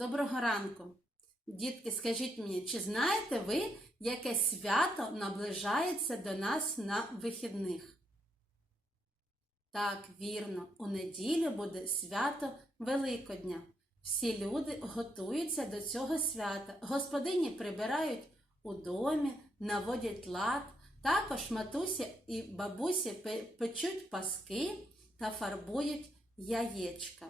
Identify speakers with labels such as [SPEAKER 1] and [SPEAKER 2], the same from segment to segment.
[SPEAKER 1] Доброго ранку. Дітки, скажіть мені, чи знаєте ви, яке свято наближається до нас на вихідних? Так, вірно, у неділю буде свято Великодня. Всі люди готуються до цього свята. Господині прибирають у домі, наводять лад. Також матусі і бабусі печуть паски та фарбують яєчка.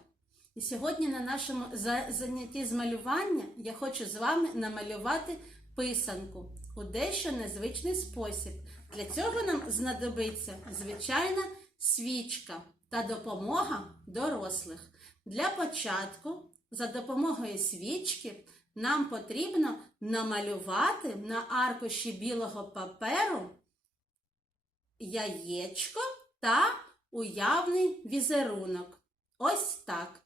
[SPEAKER 1] І сьогодні на нашому занятті з малювання я хочу з вами намалювати писанку у дещо незвичний спосіб. Для цього нам знадобиться звичайна свічка та допомога дорослих. Для початку, за допомогою свічки, нам потрібно намалювати на аркуші білого паперу яєчко та уявний візерунок. Ось так.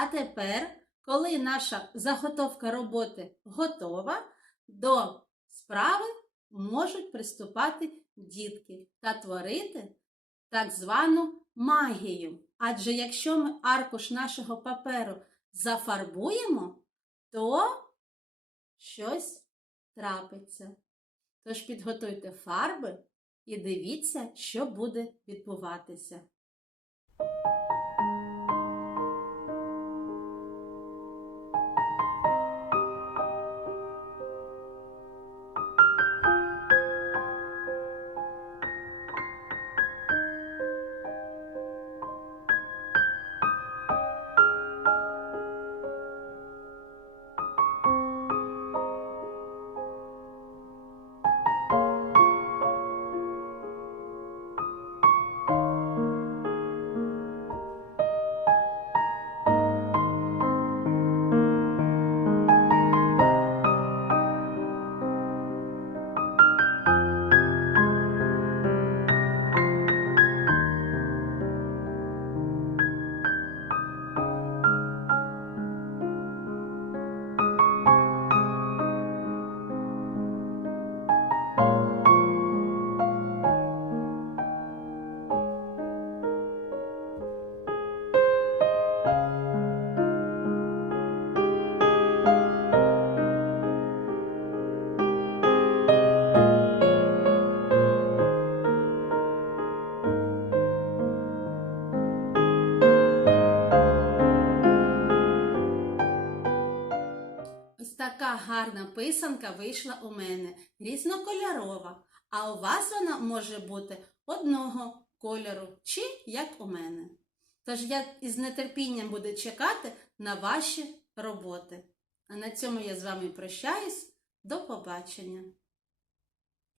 [SPEAKER 1] А тепер, коли наша заготовка роботи готова, до справи можуть приступати дітки та творити так звану магію. Адже якщо ми аркуш нашого паперу зафарбуємо, то щось трапиться. Тож підготуйте фарби і дивіться, що буде відбуватися. Така гарна писанка вийшла у мене, різнокольорова, а у вас вона може бути одного кольору, чи як у мене. Тож я із нетерпінням буду чекати на ваші роботи. А на цьому я з вами прощаюсь. До побачення!